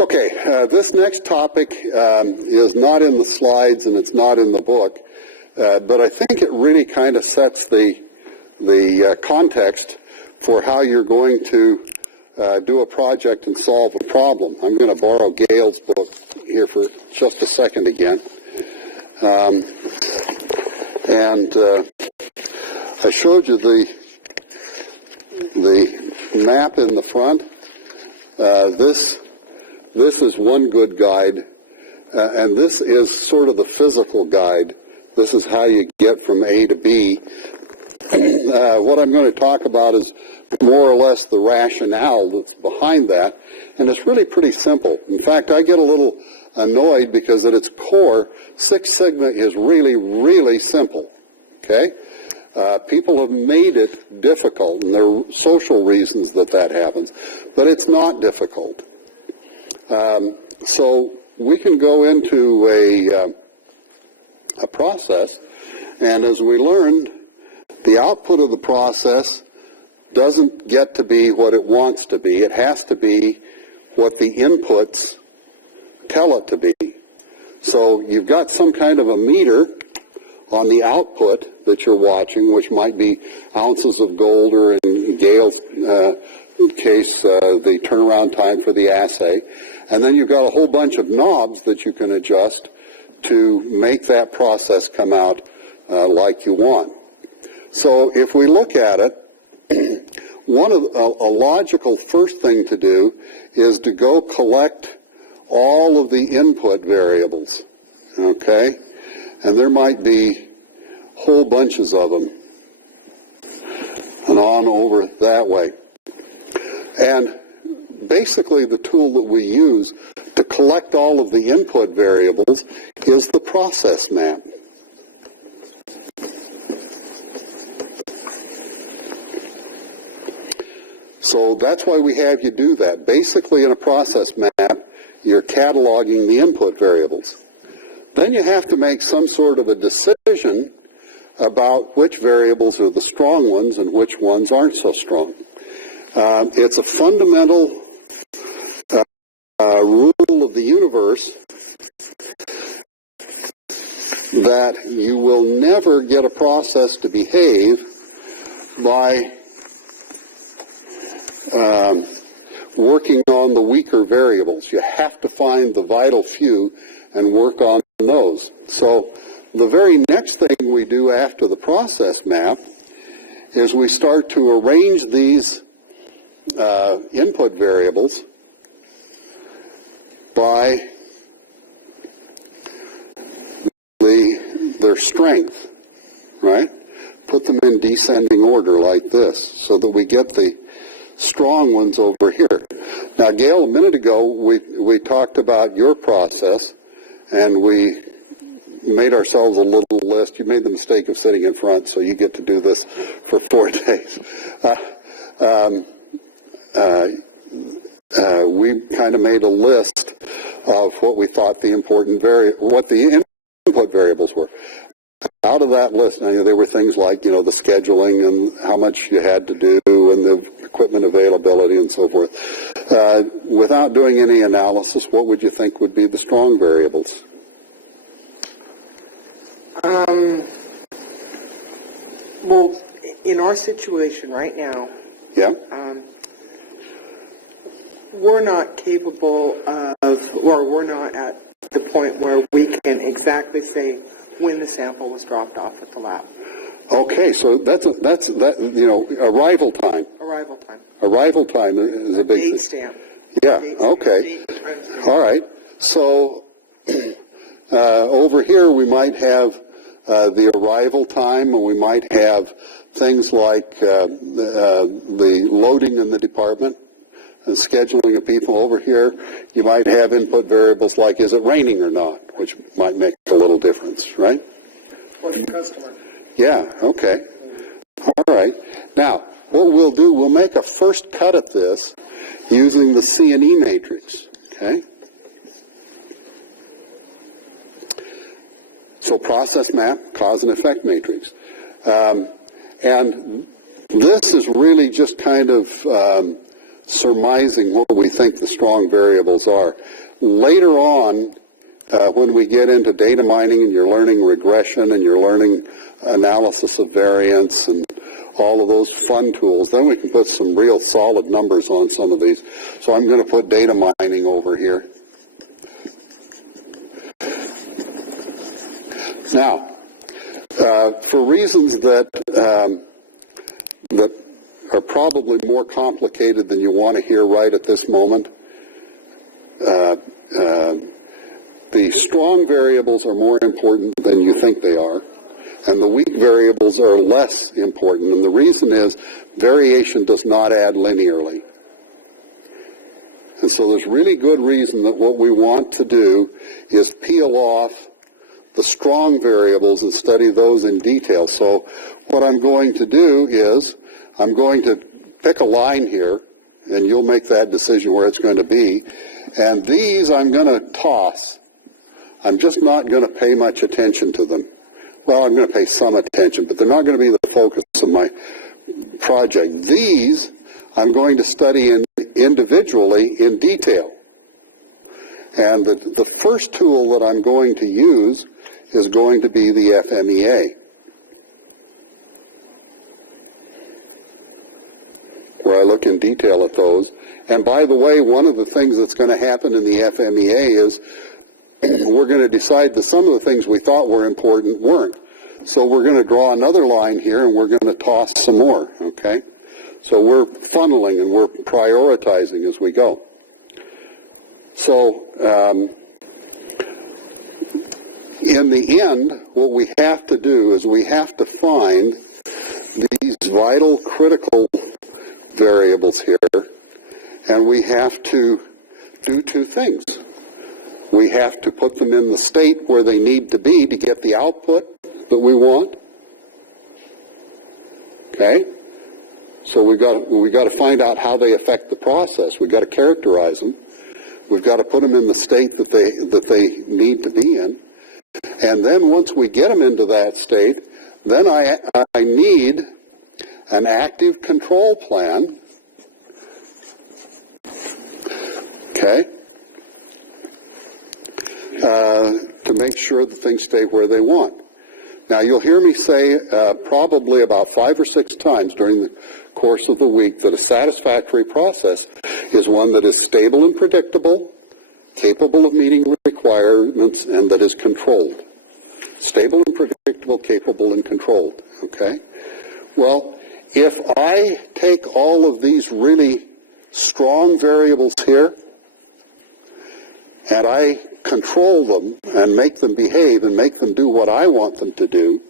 Okay, this next topic is not in the slides and it's not in the book, but I think it really kind of sets the context for how you're going to do a project and solve a problem. I'm going to borrow Gail's book here for just a second again. I showed you the map in the front. This is one good guide, and this is sort of the physical guide. This is how you get from A to B. What I'm going to talk about is more or less the rationale that's behind that, and it's really pretty simple. In fact, I get a little annoyed because at its core, Six Sigma is really, really simple, okay? People have made it difficult, and there are social reasons that happens, but it's not difficult. So we can go into a process, and as we learned, the output of the process doesn't get to be what it wants to be. It has to be what the inputs tell it to be. So you've got some kind of a meter on the output that you're watching, which might be ounces of gold, or in Gail's case, the turnaround time for the assay. And then you've got a whole bunch of knobs that you can adjust to make that process come out like you want. So if we look at it, a logical first thing to do is to go collect all of the input variables, okay? And there might be whole bunches of them, and on over that way. And basically the tool that we use to collect all of the input variables is the process map. So that's why we have you do that. Basically, in a process map, you're cataloging the input variables. Then you have to make some sort of a decision about which variables are the strong ones and which ones aren't so strong. It's a fundamental rule of the universe that you will never get a process to behave by working on the weaker variables. You have to find the vital few and work on those. So the very next thing we do after the process map is we start to arrange these input variables by their strength, right? Put them in descending order like this so that we get the strong ones over here. Now, Gail, a minute ago, we talked about your process, and we made ourselves a little list. You made the mistake of sitting in front, so you get to do this for 4 days. We kind of made a list of what we thought the what the input variables were. Out of that list, there were things like, the scheduling and how much you had to do and the equipment availability and so forth. Without doing any analysis, what would you think would be the strong variables? Well, in our situation right now, yeah, we're not capable of, or we're not at the point where we can exactly say when the sample was dropped off at the lab. Okay, so that's arrival time. Arrival time. Arrival time is a big date thing. Stamp. Yeah. Date Okay. Stamp. All right. So over here we might have the arrival time, and we might have things like the loading in the department and scheduling of people. Over here you might have input variables like, is it raining or not, which might make a little difference, right? Or the customer. Yeah, okay. All right. Now, what we'll do, we'll make a first cut at this using the C&E matrix, okay? So process map, cause and effect matrix. And this is really just kind of surmising what we think the strong variables are. Later on, when we get into data mining and you're learning regression and you're learning analysis of variance and all of those fun tools, then we can put some real solid numbers on some of these. So I'm going to put data mining over here. Now, for reasons that are probably more complicated than you want to hear right at this moment, the strong variables are more important than you think they are, and the weak variables are less important. And the reason is variation does not add linearly. And so there's really good reason that what we want to do is peel off the strong variables and study those in detail. So what I'm going to do is I'm going to pick a line here, and you'll make that decision where it's going to be. And these I'm going to toss. I'm just not going to pay much attention to them. Well, I'm going to pay some attention, but they're not going to be the focus of my project. These I'm going to study individually in detail. And the first tool that I'm going to use is going to be the FMEA, where I look in detail at those. And by the way, one of the things that's going to happen in the FMEA is we're going to decide that some of the things we thought were important weren't. So we're going to draw another line here, and we're going to toss some more, okay? So we're funneling and we're prioritizing as we go. So in the end, what we have to do is we have to find these vital, critical variables here, and we have to do two things. We have to put them in the state where they need to be to get the output that we want. Okay? So we've got to find out how they affect the process. We've got to characterize them. We've got to put them in the state that they need to be in. And then once we get them into that state, then I need an active control plan. Okay? To make sure that things stay where they want. Now, you'll hear me say probably about 5 or 6 times during the course of the week that a satisfactory process is one that is stable and predictable, capable of meeting requirements, and that is controlled. Stable and predictable, capable and controlled. Okay? Well, if I take all of these really strong variables here, and I control them and make them behave and make them do what I want them to do,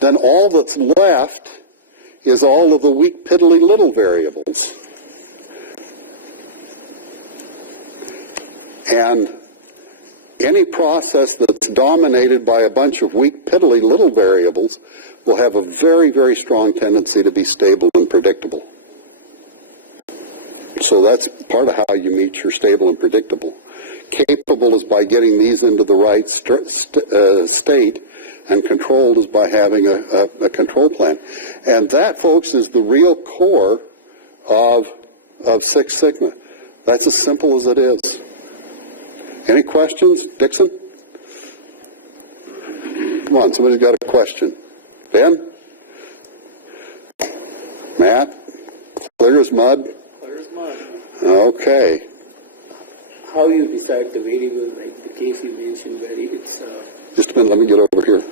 then all that's left is all of the weak, piddly little variables. And any process that's dominated by a bunch of weak, piddly little variables will have a very, very strong tendency to be stable and predictable. So that's part of how you meet your stable and predictable. Capable is by getting these into the right state, and controlled is by having a control plan. And that, folks, is the real core of Six Sigma. That's as simple as it is. Any questions? Dixon? Come on, somebody's got a question. Ben? Matt? Clear as mud? Clear as mud. Okay. How you decide the variable, like the case you mentioned where it's... Just a minute, let me get over here.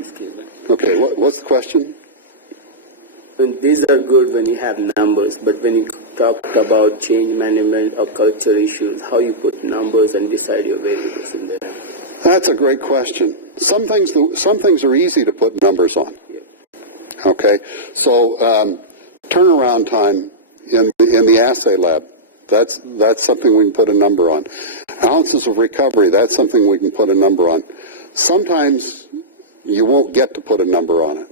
Excuse me. Okay, what's the question? And these are good when you have numbers, but when you talk about change management or culture issues, how you put numbers and decide your variables in there? That's a great question. Some things are easy to put numbers on. Yeah. Okay, so turnaround time in the assay lab. That's something we can put a number on. Ounces of recovery, that's something we can put a number on. Sometimes you won't get to put a number on it.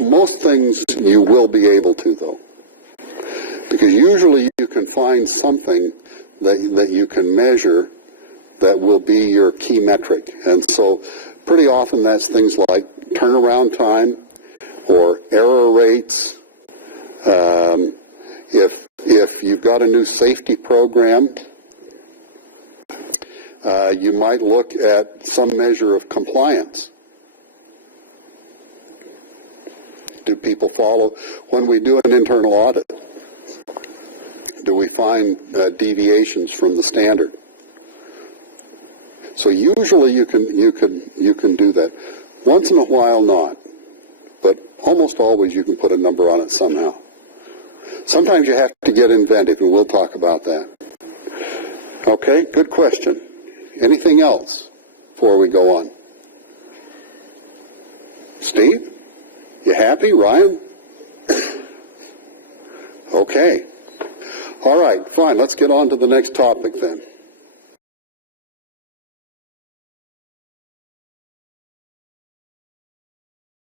Most things you will be able to, though. Because usually you can find something that you can measure that will be your key metric. And so pretty often that's things like turnaround time or error rates, If you've got a new safety program, you might look at some measure of compliance. Do people follow? When we do an internal audit, do we find deviations from the standard? So usually you can do that. Once in a while, not, but almost always you can put a number on it somehow. Sometimes you have to get inventive, and we'll talk about that. Okay, good question. Anything else before we go on? Steve? You happy? Ryan? Okay. All right, fine. Let's get on to the next topic then.